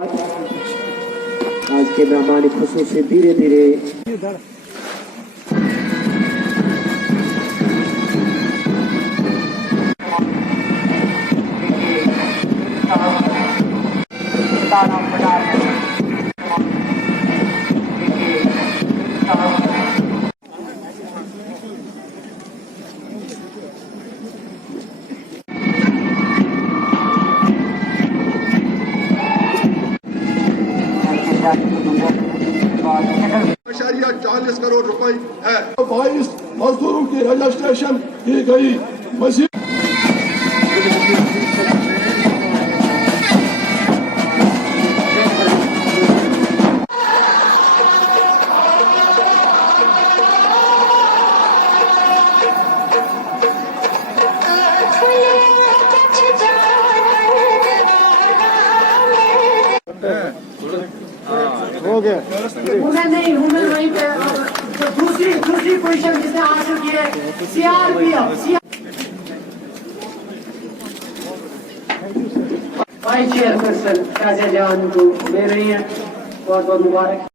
आज के मेहमान खुशी से धीरे धीरे अशारिया 40 करोड़ रुपए है। 22 मजदूरों की रजिस्ट्रेशन की गई। मजीद हो गया। नहीं वहीं पे दूसरी पोजीशन जिसने हासिल की है भाई चेयरपर्सन शाहजहां को दे रही है। बहुत बहुत मुबारक।